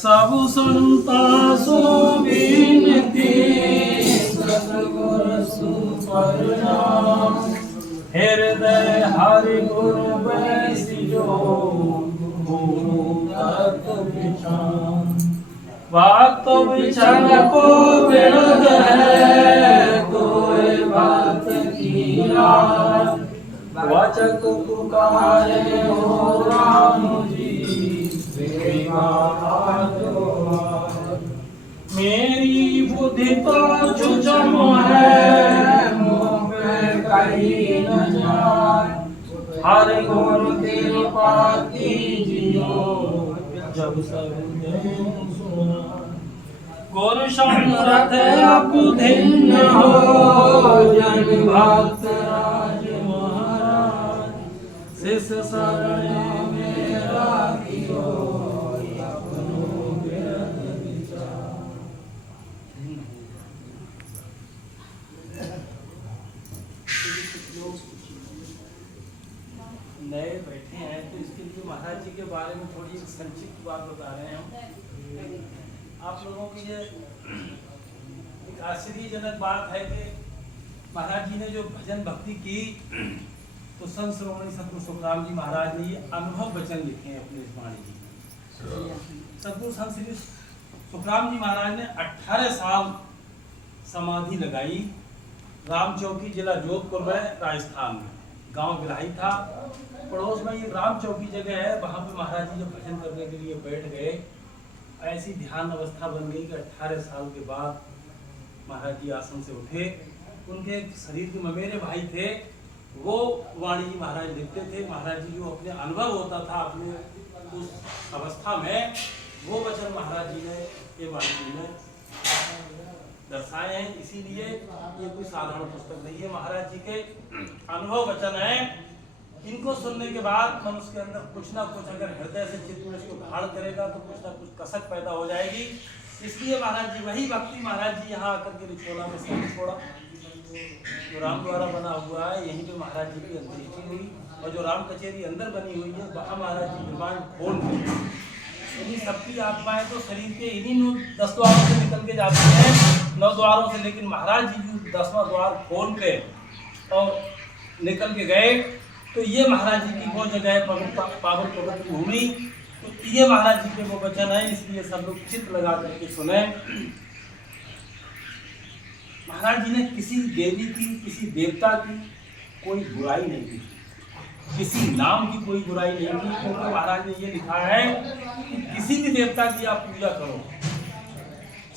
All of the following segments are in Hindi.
सब संता सो विनती सतगुर सुपरनाम हृदय हरि गुरु बैसियो गुरु तत्व विचार बात विचार को विरध है कोई बात की वाचक पुकारे हो राम जी मेरी बुद्धि तो चुचम है मुँह पे कहीं न जाए हर गुण कृपा कीजियो जब सब सुना गुरु समरथ अपुधिन्न हो जन भक्त राज महाराज शिष्य शरण मेरा कियो नए बैठे हैं तो इसके लिए महाराज जी के बारे में थोड़ी संक्षिप्त बात बता रहे हैं हम आप लोगों की ये एक आश्चर्यजनक बात है कि महाराज जी ने जो भजन भक्ति की तो संत श्रोमणी सतगुरु सुखराम जी महाराज ने ये अनुभव वचन लिखे हैं अपने इस वाणी जी। सतगुरु संत श्री सुखराम जी महाराज ने 18 साल समाधि लगाई राम चौकी जिला जोधपुर में राजस्थान में गांव बिलाही था पड़ोस में ये राम चौकी जगह है वहां पे महाराज जी जब भजन करने के लिए बैठ गए ऐसी ध्यान अवस्था बन गई कि 18 साल के बाद महाराज जी आसन से उठे उनके शरीर के ममेरे भाई थे वो वाणी जी महाराज लिखते थे महाराज जी जो अपने अनुभव होता था अपने उस अवस्था में वो वचन महाराज जी ने ये वाणी जी ने दर्शाए हैं इसीलिए ये कोई साधारण पुस्तक नहीं है महाराज जी के अनुभव वचन है इनको सुनने के बाद मनुष्य के अंदर कुछ ना कुछ अगर हृदय से चित्त में इसको धारण करेगा तो कुछ ना कुछ कसक पैदा हो जाएगी इसलिए महाराज जी वही भक्ति महाराज जी यहाँ आकर के रिछोला में सब छोड़ा जो राम द्वारा बना हुआ है यहीं पे महाराज जी की अंत्येष्टि हुई और जो राम कचेरी अंदर बनी हुई है वहाँ महाराज जी निर्माण खोल इन्हीं सबकी आत्माएं तो शरीर के इन्हीं 10 द्वारों से निकल के जाती हैं 9 द्वारों से लेकिन महाराज जी जो 10वां द्वार खोल के और निकल के गए तो ये महाराज जी की वो जगह है पावन पवित्र भूमि तो ये महाराज जी के वो वचन है इसलिए सब लोग चित्त लगा करके सुने महाराज जी ने किसी देवी की किसी देवता की कोई बुराई नहीं की किसी नाम की कोई बुराई नहीं की क्योंकि महाराज ने ये लिखा है कि किसी भी देवता की आप पूजा करो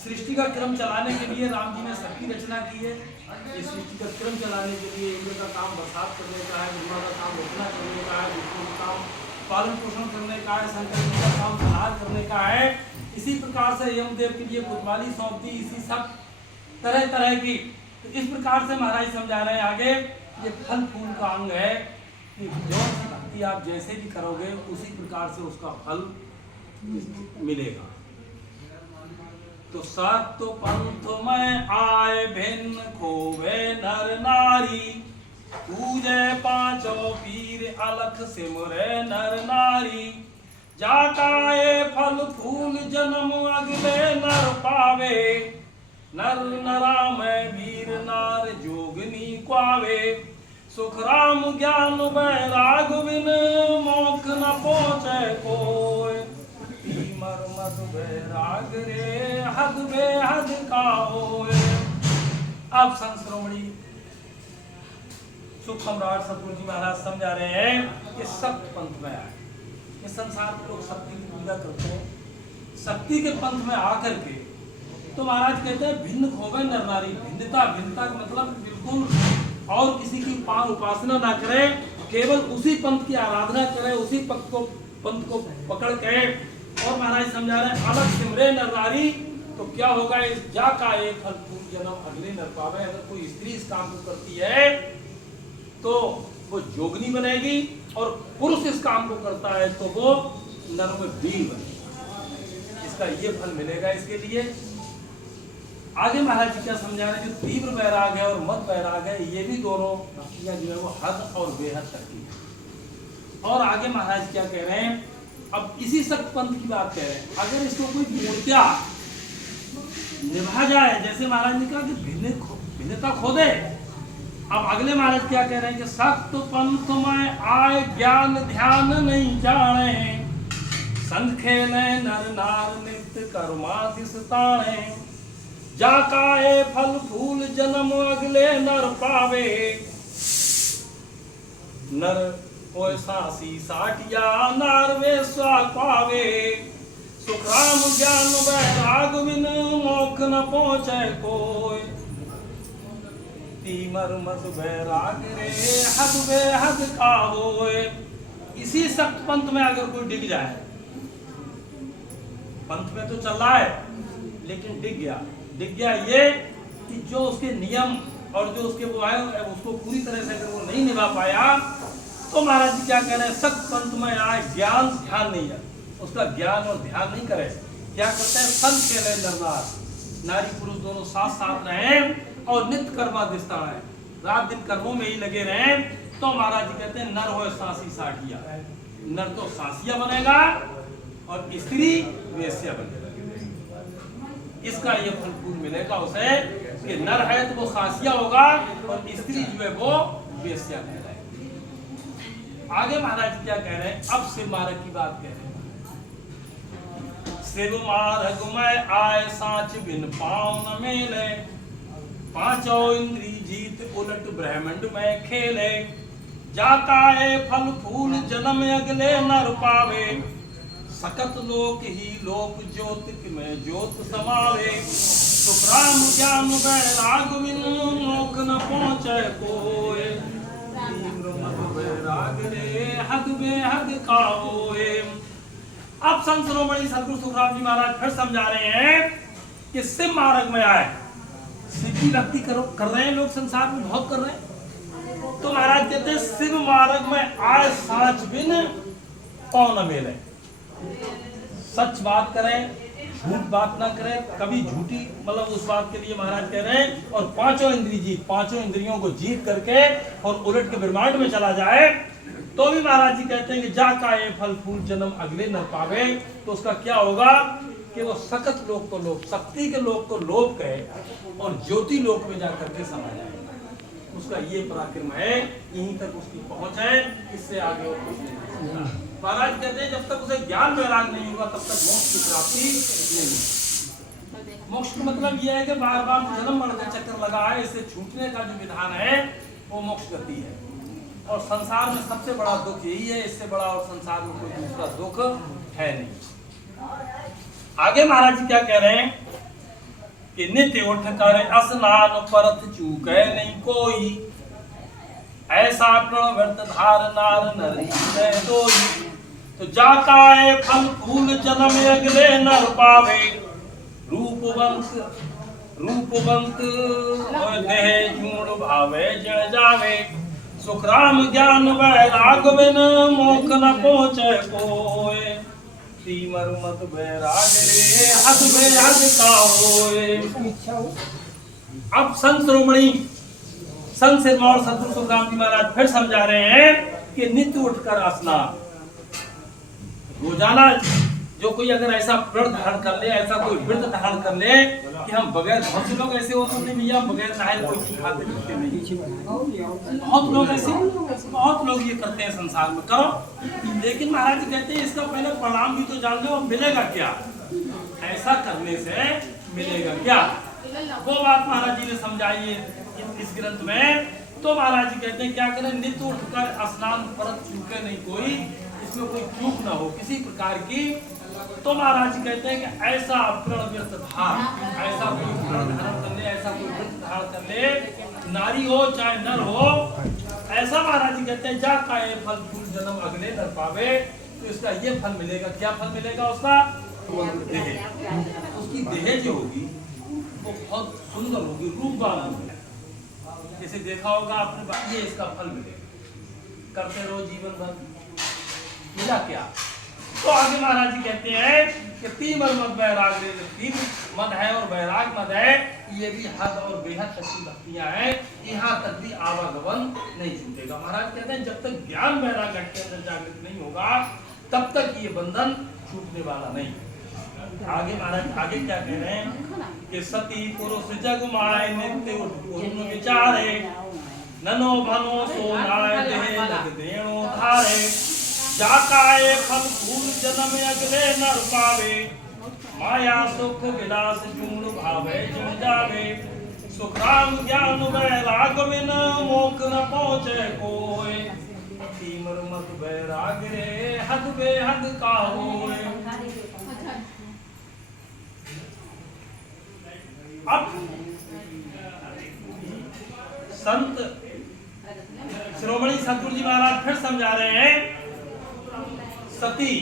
सृष्टि का क्रम चलाने के लिए राम जी ने सबकी रचना की है ये सृष्टि का क्रम चलाने के लिए इंद्र का काम बरसात करने का है ब्रह्मा का काम रोकना करने का है विष्णु का काम पालन पोषण करने का है शंकर जी का काम संहार करने का है इसी प्रकार से यमदेव के लिए कोतवाली सौंप दी इसी सब तरह तरह की तो इस प्रकार से महाराज समझा रहे हैं आगे ये फल फूल का अंग है कि जो सी भक्ति आप जैसे भी करोगे उसी प्रकार से उसका फल मिलेगा तो सत पंथ में आए भिन्न खोवे नर नारी पूजे पांचों पीर अलख सिमरे नर नारी जाकाए फल फूल जन्म अगले नर पावे नर नरा में वीर नार जोगनी क्वावे सुख राम ज्ञान वैराग बिन मोक्ष न पहुँचे कोय मर मद वैराग रे हद बेहद का होए अब संत श्रोमणी सुख सम्राट सतगुरु जी महाराज समझा रहे हैं कि सत्य पंथ में आए इस संसार के लोग शक्ति की पूजा करते हैं शक्ति के पंथ में आकर के तो महाराज कहते हैं भिन्न खोवे नर नारी। भिन्नता, भिन्नता का मतलब बिल्कुल और किसी की उपासना ना करे, केवल उसी पंथ की आराधना करे, उसी पंथ को पकड़ के। और महाराज समझा रहे हैं अलग सिमरे नर नारी तो क्या होगा, इस जा का एक फल फूल जन्म अगले नर पावे। अगर कोई स्त्री इस काम को करती है तो वो जोगनी बनेगी, और पुरुष इस काम को करता है तो वो नर में वीर बनेगा। इसका ये फल मिलेगा इसके लिए। आगे महाराज जी क्या समझा रहे हैं, जो तीव्र वैराग है और मत वैराग है, ये भी दोनों भक्तियां जो है वो हद और बेहद तक की है। और आगे महाराज क्या कह रहे हैं, अब इसी सख्त पंथ की बात कह रहे हैं। अगर इसको कोई पूर्णतया निभा जाए, जैसे महाराज ने कहा कि भिन्नता खो दे। अब अगले महाराज क्या कह रहे हैं कि सख्त पंथ में आए ज्ञान ध्यान नहीं जाने, संग खेले नर नार नित्य कर्मादिस ताणे, जाका ए फल फूल जन्म अगले नर पावे, नर ओए सासी साटिया नार वे स्वा पावे, सुखराम ज्ञान वैराग बिन मोक्ष न पहुंचे कोई, तीमर मत वैराग रे हद वे हद का होए। इसी सख्त पंथ में अगर कोई डिग जाए, पंथ में तो चल रहा है लेकिन डिग गया ये कि जो उसके नियम और जो उसके वो है उसको पूरी तरह से अगर वो नहीं निभा पाया, तो महाराज जी क्या कह रहे हैं, सख्त पंथ में आए ज्ञान ध्यान नहीं है, उसका ज्ञान और ध्यान नहीं करे। क्या करते हैं, संग खेले नरनार, नारी पुरुष दोनों साथ साथ रहे और नित्य कर्मा दिस्ता है, रात दिन कर्मों में ही लगे रहे। तो महाराज जी कहते हैं नर हो सासी साठिया, नर तो सासिया बनेगा और स्त्री वेश्या बनेगा। इसका ये फल फूल मिलेगा उसे कि नर है तो वो सासिया होगा और स्त्री जो है वो वेश्या कहलाएगी। आगे महाराज क्या कह रहे हैं, अब शिव मार्ग की बात कह रहे हैं। शिव मार्ग में आए सांच बिन पाँव न मेले, पांचों इंद्री जीत उलट ब्रह्मांड में खेले, जाता है फल फूल जन्म अगले नर पावे, सकत लोक ही लोक ज्योतिक में ज्योत समावे, सुखराम ज्ञान वैराग बिन मोक्ष न पहुंचे कोई, तीव्र मत वैराग रे हद बेहद का होए। अब संत शिरोमणि सदगुरु सुखराम जी महाराज फिर समझा रहे हैं कि शिव मार्ग में आए, शिव की भक्ति कर रहे हैं लोग, संसार में बहुत कर रहे हैं। तो महाराज कहते हैं शिव मार्ग में आए सांच बिन पाँव न मेले, सच बात करें, झूठ बात ना करें, कभी झूठी मतलब उस बात के लिए महाराज कह रहे हैं। और पांचों इंद्री जीत, पांचों इंद्रियों को जीत करके और उलट के ब्रह्मांड में चला जाए, तो भी महाराज जी कहते हैं कि जाका ये फल फूल जन्म अगले न पावे। तो उसका क्या होगा कि वो सकत लोक को लोक, शक्ति के लोक को लोक कहे और ज्योति लोक में जाकर के समा जाए। उसका ये पराक्रम है, यहीं तक उसकी पहुंच है, इससे आगे और कुछ नहीं। महाराज कहते हैं जब तक उसे ज्ञान वैराग नहीं होगा तब तक मोक्ष की प्राप्ति नहीं। मोक्ष का मतलब यह है कि बार बार जन्म मरण का चक्कर लगा है, इससे छूटने का जो विधान है वो मोक्ष गति है। और संसार में सबसे बड़ा दुख यही है, इससे बड़ा और संसार में कोई दूसरा दुख है नहीं। आगे महाराज जी क्या कह रहे हैं कि नित्य उठ कर स्नान परत चूके नहीं कोई, ऐसा प्रण व्रत धार नार नरी दोई, तो जाका है फल फूल जन्म अगले नर पावे, रूपवंत देह जूण भावे जड़ जावे, सुखराम ज्ञान वैराग बिन मोक्ष न पहुंचे कोय, तीमर मत वैराग रे हद बेहद का होए। अब संत शिरोमणि संत सिरमौर सतगुरु सुखराम जी महाराज फिर समझा रहे हैं कि नित्य उठकर स्नान, रोजाना जो कोई अगर ऐसा व्रत धारण कर ले, ऐसा कोई व्रत धारण कर ले कि हम बगैर, बहुत से लोग ऐसे होते हैं भैया बगैर नहाए कोई चीज खाते पीते नहीं, बहुत लोग ऐसे, बहुत लोग ये करते हैं संसार में, करो। लेकिन महाराज जी कहते हैं इसका पहले परिणाम भी तो जान लो, मिलेगा क्या, ऐसा करने से मिलेगा क्या, वो बात महाराज जी ने समझाई है इस ग्रंथ में। तो महाराज जी कहते हैं क्या करें, नित्य उठकर स्नान परत चूके नहीं कोई, इसमें कोई चूक ना हो किसी प्रकार की। तो महाराज जी कहते हैं कि ऐसा प्रण व्यर्थ धार, ऐसा ले, नारी हो चाहे नर हो, ऐसा महाराज जी कहते हैं जा काए फल फूल जन्म अगले नर पावे, तो इसका ये फल मिलेगा। क्या फल मिलेगा उसका? देह। उसकी देह जो होगी वो बहुत सुंदर होगी, रूपवान होगी। जैसे देखा होगा आपने, ये इसका फल मिलेगा, करते रहो जीवन भर। मिला क्या? तो आगे महाराज जी कहते हैं कि तीन मद बैराग, तीन मद है और बैराग मद है, ये भी हद और बेहद तक की भक्तियां हैं, यहाँ तक भी आवागमन नहीं छूटेगा। महाराज कहते हैं जब तक ज्ञान बैराग के अंदर जागृत नहीं होगा तब तक ये बंधन छूटने वाला नहीं। आगे महाराज आगे क्या कह रहे हैं कि सती पुरुष जग माय नित्य पूर्ण विचारे, ननो भनो सोनाय देह लग देणो धारे, जाकाए फल फूल जन्म अगले नर पावे, माया सुख विलास जूण भावे जिम जावे, सुख राम ज्ञान वैराग बिन मोक्ष न पहुँचे कोय, तीमर मत वैराग रे हद बेहद का होय। अब संत श्रोमणी सतगुरु जी महाराज फिर समझा रहे हैं, सती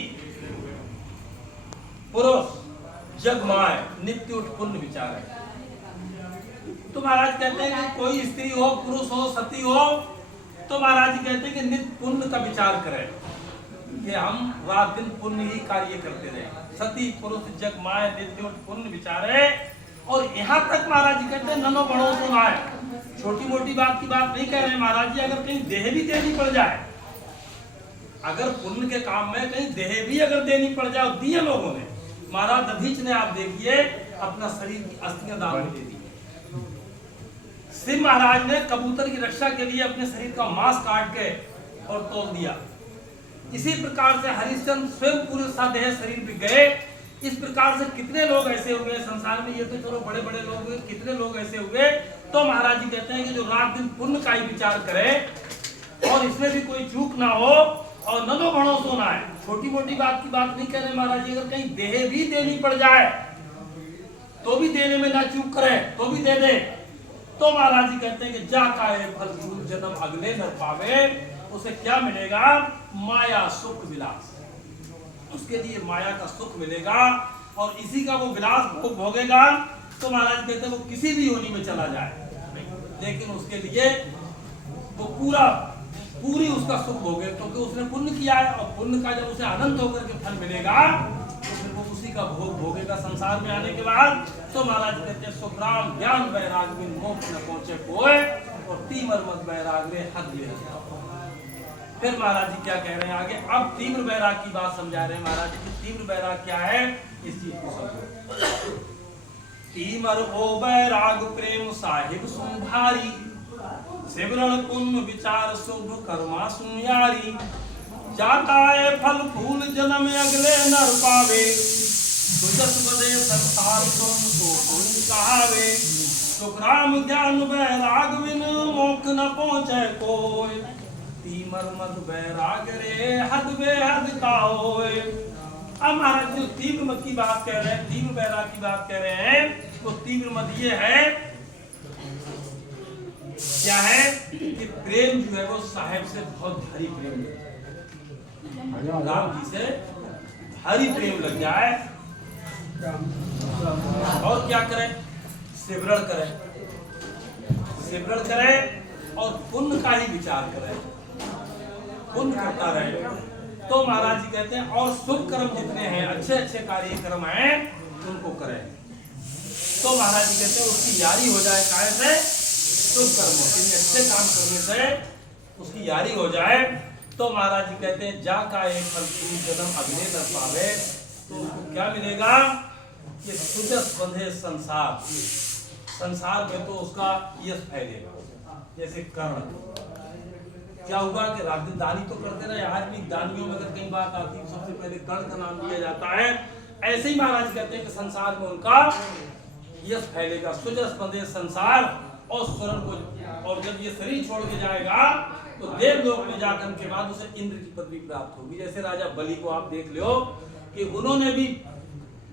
पुरुष जग माय नित्य उत्पन्न विचार है। तो महाराज कहते हैं कि कोई स्त्री हो, पुरुष हो, सती हो, तो महाराज जी कहते हैं कि नित्य पुण्य का विचार करें कि हम रात दिन पुण्य ही कार्य करते रहे। सती पुरुष जग माय नित्य उत्पन्न विचार है। और यहाँ तक महाराज जी कहते हैं ननो बड़ो तो आए, छोटी मोटी बात की बात नहीं कह रहे महाराज जी। अगर कहीं देह भी देनी पड़ जाए, अगर पुण्य के काम में कहीं देह भी अगर देनी पड़ जाए, दिए लोगों ने, महाराज दधीच ने आप देखिए अपना शरीर की अस्थियां दान में दे दी। सिंह महाराज ने कबूतर की रक्षा के लिए अपने शरीर का मांस काट के और तोल दिया। इसी प्रकार से हरिश्चंद्र स्वयं पूरे सादेह शरीर पे गए। इस प्रकार से कितने लोग ऐसे हुए संसार में, ये तो चलो बड़े बड़े लोग हुए, कितने लोग ऐसे हुए। तो महाराज जी कहते हैं कि जो रात दिन पुण्य का ही विचार करे और इसमें भी कोई चूक ना हो, और ननो भणो सोना है, छोटी मोटी बात की बात नहीं कह रहे महाराज जी। अगर कहीं देह भी देनी पड़ जाए तो भी देने में ना चूक करे, तो भी दे दे। तो महाराज जी कहते हैं कि जा काए फल फूल जन्म अगले न पावे, उसे क्या मिलेगा? माया सुख विलास, उसके लिए माया का सुख मिलेगा और इसी का वो विलास भोग भोगेगा। तो महाराज कहते हैं वो किसी भी योनि में चला जाए, लेकिन उसके लिए वो पूरी उसका सुख भोगे, क्योंकि उसने पुण्य किया है। और पुण्य का जब उसे अनंत होकर के फल मिलेगा तो फिर वो उसी का भोग भोगेगा संसार में आने के बाद। तो महाराज कहते हैं सुख राम ज्ञान वैराग बिन मोक्ष न पहुंचे कोय, और तीमर मत वैराग रे हद ले। फिर महाराज जी क्या कह रहे हैं आगे? अब तीव्र वैराग की बात समझा रहे हैं महाराज जी। तीव्र वैराग क्या है, इस चीज को समझो। तीमर ओ वैराग प्रेम साहिब सुंभारी, सिमरण पुण्य विचार शुभ कर्मा सुनियारी, जाता है फल फूल जन्म अगले नर पावे, सुजस बदे संसार को पुण्य कहावे, सुख राम ज्ञान वैराग बिन मोक्ष न पहुँचे कोय, तीमर मत वैराग रे हद बेहद का होय। अब महाराज जो तीव्र मत की बात कह रहे हैं, तीव्र वैराग की बात कह रहे हैं, तो तीव्र मत ये है, क्या है कि प्रेम जो है वो साहेब से बहुत भारी प्रेम है, राम जी से भारी प्रेम लग जाए। और क्या करें? सिमरण करें, सिमरण करें और पुण्य का ही विचार करें, पुण्य करता रहे। तो महाराज जी कहते हैं और शुभ कर्म जितने हैं, अच्छे अच्छे कार्यक्रम हैं, उनको करें। तो महाराज जी कहते हैं उसकी यारी हो जाए काय से? शुभ कर्मों से, अच्छे काम करने से उसकी यारी हो जाए। तो महाराज जी कहते हैं जा का एक फल फूल जन्म अगले न पावे, तो उसको क्या मिलेगा? ये सुजस बंधे संसार, संसार में तो उसका यश फैलेगा। जैसे कर्ण, क्या हुआ कि रात दिन दानी तो करते रहे, आज भी दानियों में अगर कई बात आती है सबसे पहले कर्ण का नाम लिया जाता है। ऐसे ही महाराज कहते हैं कि संसार में उनका यश फैलेगा, सुजस बंधे संसार। और स्वरण को, और जब ये शरीर छोड़ के जाएगा तो देवलोक में जाकर के बाद उसे इंद्र की पदवी प्राप्त होगी। जैसे राजा बलि को आप देख लो कि उन्होंने भी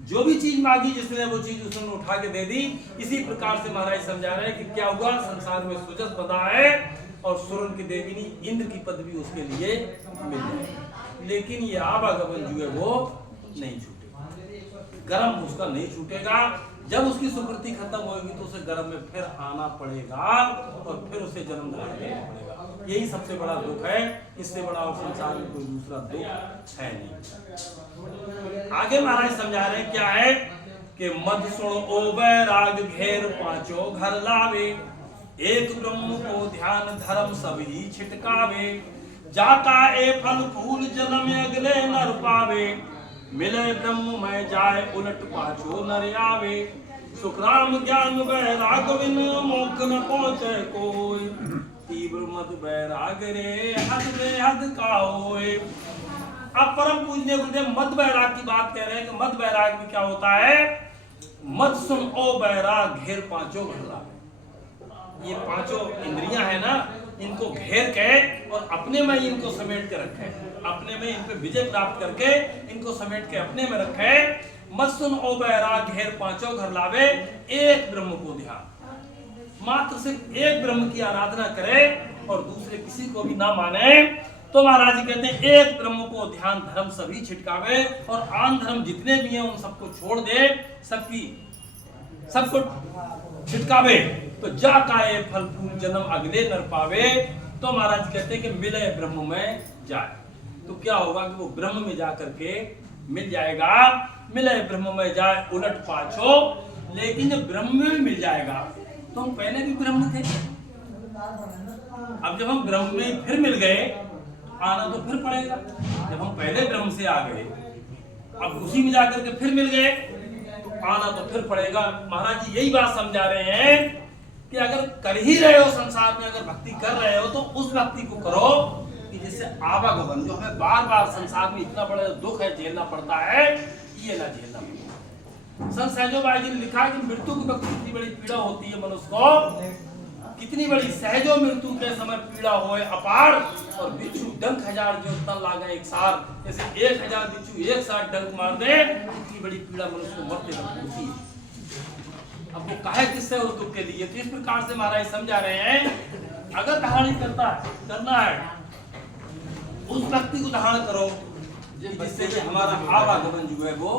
जो भी चीज मांगी जिसने वो चीज उसने उठा के दे दी। इसी प्रकार से महाराज समझा रहे हैं कि क्या हुआ, संसार में सुजस बना है और सुरन की देवी इंद्र की पदवी उसके लिए मिल जाए, लेकिन ये आवागमन जो है वो नहीं छूटेगा, गर्म उसका नहीं छूटेगा। जब उसकी सुकृति खत्म होगी तो उसे गर्भ में फिर आना पड़ेगा और फिर उसे जन्म धारण करना पड़ेगा। यही सबसे बड़ा दुख है, इससे बड़ा और संसार में कोई दूसरा दुख है नहीं। आगे महाराज समझा रहे क्या है कि मद सुन ओ बैराग घेर पांचों घर लावे, एक ब्रह्म को ध्यान धर्म सभी छिटकावे, जाता ए फल फूल जन्म अगले नर पावे, मिले ब्रह्म में जाए उलट पाछो नर आवे, सुखराम ज्ञान बैराग बिन मोक्ष न पहुंचे कोई, तीव्र मद बैराग रे हद में हद का होए। अब परम पूजनीय गुरुदेव मद बैराग की बात कह रहे हैं कि मद बैराग में क्या होता है, मद सुन ओ बैराग घेर पांचों घर लावे। ये पांचों इंद्रियां है ना, इनको घेर के और अपने में इनको समेट के रखे, अपने में इन पे विजय प्राप्त करके इनको समेट के अपने में रखे। मत सुन ओ बैराग घेर पांचों घर लावे, एक ब्रह्म को ध्यान, मात्र सिर्फ एक ब्रह्म की आराधना करे और दूसरे किसी को भी ना माने। तो महाराज जी कहते हैं एक ब्रह्म को ध्यान धर्म सभी छिटकावे, और आन धर्म जितने भी हैं उन सबको छोड़ दे, सबको छिटकावे, तो जा काए फल फूल जन्म अगले नर पावे। तो महाराज कहते हैं कि मिले ब्रह्म में जाए, तो क्या होगा कि वो ब्रह्म में जा करके मिल जाएगा। मिले ब्रह्म में जाए उलट पाछो, लेकिन जब ब्रह्म में मिल जाएगा तो हम पहले भी ब्रह्म थे, अब जब हम ब्रह्म में फिर मिल गए आना तो फिर पड़ेगा। जब हम पहले ब्रह्म से आ गए अब उसी में जाकर के फिर मिल गए तो आना तो फिर पड़ेगा। महाराज जी यही बात समझा रहे हैं कि अगर कर ही रहे हो संसार में, अगर भक्ति कर रहे हो तो उस भक्ति को करो कि जिससे आवागमन, जो हमें बार बार संसार में इतना बड़ा दुख है झेलना पड़ता है, ये ना झेलना पड़ता। संत सहजो भाई जी ने लिखा कि मृत्यु की वक्त कितनी बड़ी पीड़ा होती है मनुष्य को, कितनी बड़ी सहजो मृत्यु के समय पीड़ा होए अपार, और बिच्छू डंक हजार जो तन लागे एक सार, जैसे 1000 बिच्छू एक साथ डंक मार दे, इतनी बड़ी पीड़ा मनुष्य को मरते वक्त होती है। अब वो कहे किससे उस दुख के लिए, तो इस प्रकार से महाराज समझा रहे हैं अगर धारण करना है उस व्यक्ति को धारण करो जिससे कि हमारा आवागमन जो है वो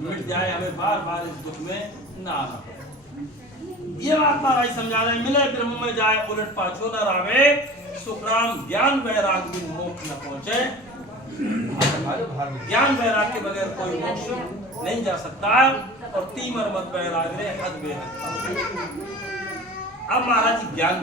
मिट जाए, हमें बार बार इस दुख में ना आना पड़े। ये बात महाराज समझा रहे हैं, मिले ब्रह्म में जाए उलट पाछो न रावे, सुखराम ज्ञान वैराग बिन मोक्ष न पहुंचे। ज्ञान वैराग के बगैर कोई मोक्ष नहीं जा सकता, और तीमर मत वैराग रे हद बेहद। अब महाराज ज्ञान